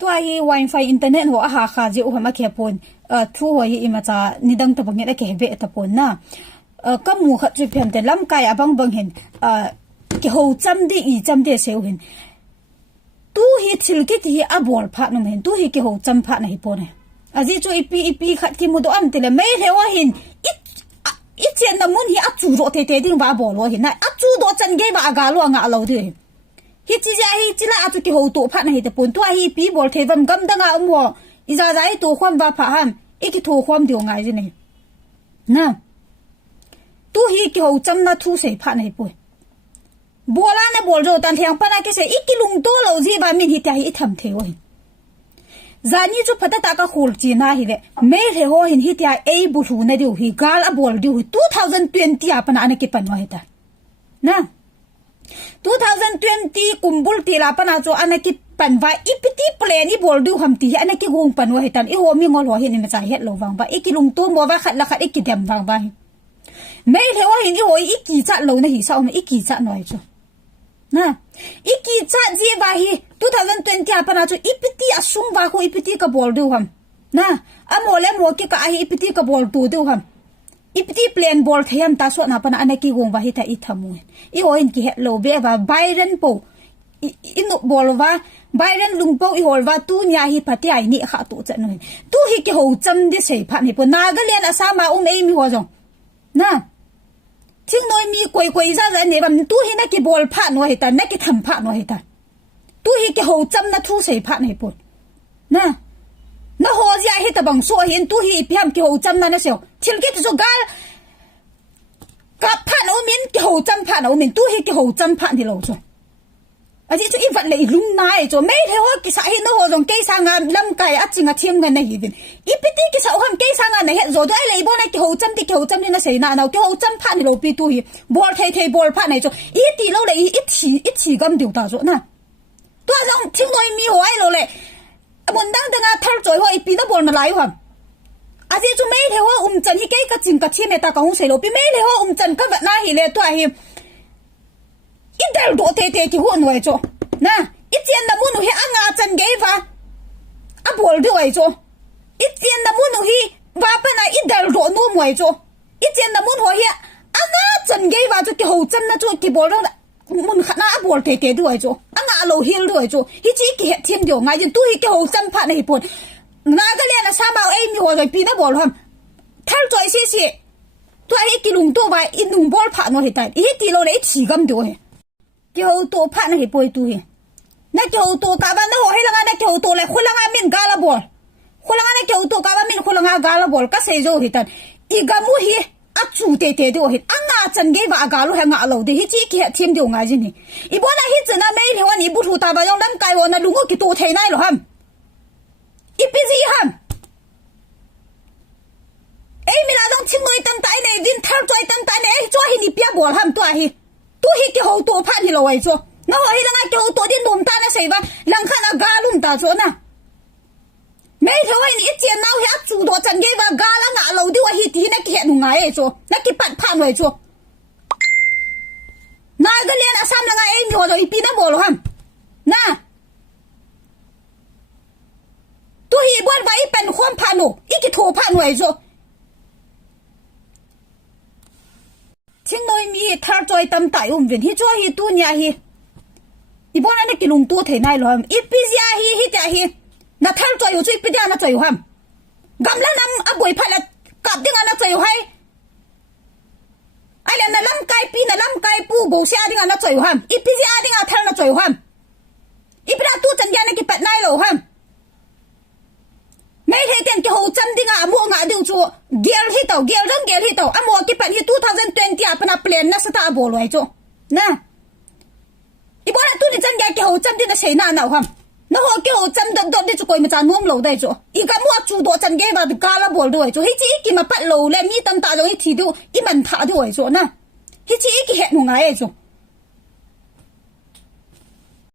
tua hi wifi internet ho ha kha je u ma khe pon thu ho hi ima cha nidang ta bangena ke be ta pon na kamu kha chu phem te lam kai abang bang hen ke ho cham de I cham de seu hen tu hi thil ki ti a bol pha nam hen tu hi ke ho cham pha na hi pon aji chu ipi khat ki mu do am te le me le wa hin I chen na mun hi a chu ro te ding ba bol lo hin na a chu do chan ge ba ga lo nga lo de hi chi ja hi chi la a chu ki ho to pha na hi te pon tu hi pi bol the vam gam da nga mo iza zai to khwam ba pha ham iki tho khwam dio ngai je ne na tu hi ki ho cham na thu se pha na hi pon bola na bol ro tan thiang pa na ke se iki lung to lo ji ba min hi ta hi tham the wo zani chu phata ta ka khul chi na hi le me re ho hin hi tia e bu hu na diu hi gal a bol diu 2020 apa na ki pan wa ta na 2020 kumbul ti la pa na cho anaki pan wa ipiti plan ni bol diu ham ti anaki gung pan wa tan I ho mi ngol ho hin ma cha het lo wang ba iki lung to mo wa khat la khat iki dem wang ba me re ho hin I ho iki cha lo na hi sa ma iki cha noi cho na iki cha ji ba hi 2020 apa na chu ipiti asung ba ko ipiti ka bol du ham na amole mo ki ka hi ipiti ka bol tu du ham ipiti plan bol thayam ta so na pa na anaki gong ba hi ta I thamu I ho in ki het lo be ba Byron po inu bol wa Byron lung po I hol wa tu nya hi phati ai ni kha tu cha no tu hi ki ho cham de sei pha ni po Nagaland asama ei mi ho jong na thing noi mi koi za za ne bam tu hi na ki bol pha no hi ta na ki tham pha no hi ta tu hi ki ho cham na thu sei pha nei pon na ho ja hi ta bang so hin tu hi piam ki ho cham na na seo thil ki tu gal ka pha no min ki ho cham pha no min tu hi ki ho cham pha ni lo so aji chu I vat le lung nai cho me the ho ki sa hi no ho jong ke sa nga lam kai a chinga thiam nga na hi bin I piti ki sa ham ke sa nga na he zo do ai le bo na ki ho cham ti ki ho cham ni na sei na na ki ho cham pha ni lo pi tu hi bol the bol pha nei cho I ti lo le I thi gam diu ta zo na tu jong thing noi mi ho ai lo le mun dang dang a thar choi ho I pi na bol na lai ham aji chu me the ho chan hi ke ka ching ka thi me ta ka hu sei lo pi me le ho chan ka va na hi le tu a hi idal do te ki hu noi cho na itien na munu hi anga chan ge va a bol do ai cho itien na munu hi va pa na idal do nu moi cho itien na mun ho hi anga chan ge va cho ki ho chan na cho ki bol do mun khana a bol te do ai cho anga lo hil do ai cho hi chi ki het thiem dio ngai jin tu hi ki ho chan pha na hi pon Nagaland asama ei mi ho pi na bol ham thal choi si tu ai ki lung to ba in lung bol pha no hi ta I ti lo le chi gam do he ki ho to pha na hi poi tu hi na ki ho to ka ba na ho he la na ki ho to le khulanga min gala bol khulanga na ki ho to ka ba min khulanga gala bol ka se jo hi tan I ga mu hi a chu te do hi anga chan ge ba ga lo ha nga lo de hi chi ki thiem dio nga jin hi I bo na hi chna me le wa ni bu thu ta ba yong lam kai wo na lungu ki to thei nai lo ham I busy ham ei mi la dong chim noi tan tai nei din thar choi tan tai nei cho hi ni pia bol ham to hi tu hi ki ho to pha ni lo ai cho na ho hi la nga ki ho to din dum ta na sei ba lang kha na ga lum ta cho na me tho hi ni chien nau hi a chu do chan ge ba ga la nga lo di wa hi ti na ki he nu nga e cho na ki pat pha noi cho Nagaland asam la nga ei mi ho do I pi na bol ham na tu hi bon vai pen khom pha no iki tho pha noi zo thing noi mi thar choi tam tai vin hi cho hi tu nya hi I bon ana ki lung tu the nai lo ham I pi ya hi ta hi na thar choi u chui pi da na choi ham gam la nam a boi pha la kap ding ana choi hai ai la na lam kai pi na lam kai pu go sia ding ana choi ham I pi ya ding a thar na choi ham I pra tu chan ya na ki pat nai lo ham mấy thế tiền cái hồ chăm đi ngã mua ngã điều chu gel hi tàu amo cái bạn hi 2020 apna plan na sata bol wai chu na ibona tu ni chan ga cái hồ chăm đi na sei na nào ham nó hồ cái hồ chăm đợt đợt đi chu koi mà cha nuông lâu đây chu i ka mua chu do chan ge ba ka la bol đuổi chu hi chi ki ma pat lâu le mi tam ta rồi thì du i man tha đuổi chu na hi chi ki het nu ngai chu